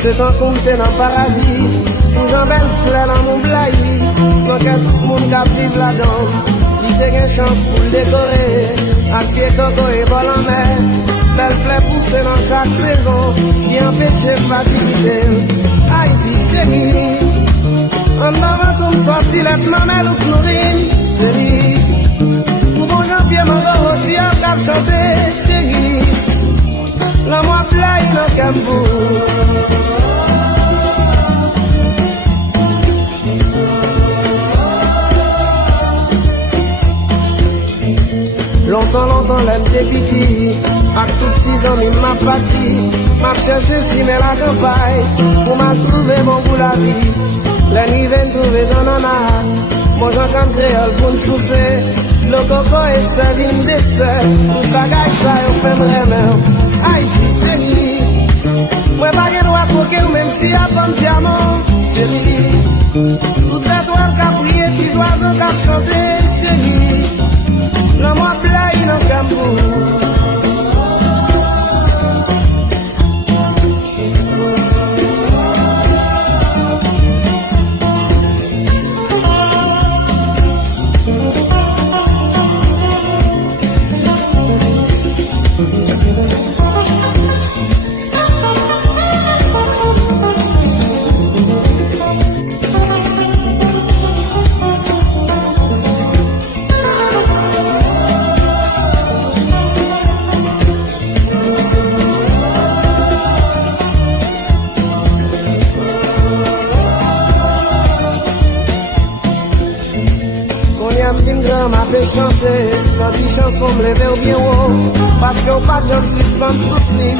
C'est un compte dans le paradis, tout en belle fleur dans mon blaye. Donc tout le monde qui vive là-dedans, il a une chance pour le décorer. À pied coco et vol en mer, belle fleur poussée dans chaque saison, qui empêche de fatiguer. Haïti chérie, en avant comme sorti les mamelles ou chlorine, chérie. Pour mon Jean-Pierre Mangor aussi à cap chanter, chérie. La moi blaye dans Cambou. Longtemps, l'aime dépiti. À tout petits amis, m'a parti. M'a cherché si mais la campagne. Pour m'a trouvé mon goût la vie. La nuit vient trouver dans nana. Moi j'en comme créole pour me souffler. Le coco est servi une dessert. Tout ça gagne ça, on fait vraiment. Haïti, chérie. Moi pas de droit pour qu'elle même si y'a pas de diamant. Chérie. Tout ça doit caprier, tu dois encore chanter, chérie. La moi blaye dans Cambou. M'a fait chanter, la vie chanson me lève bien haut, parce qu'on pas de suspens soutenir,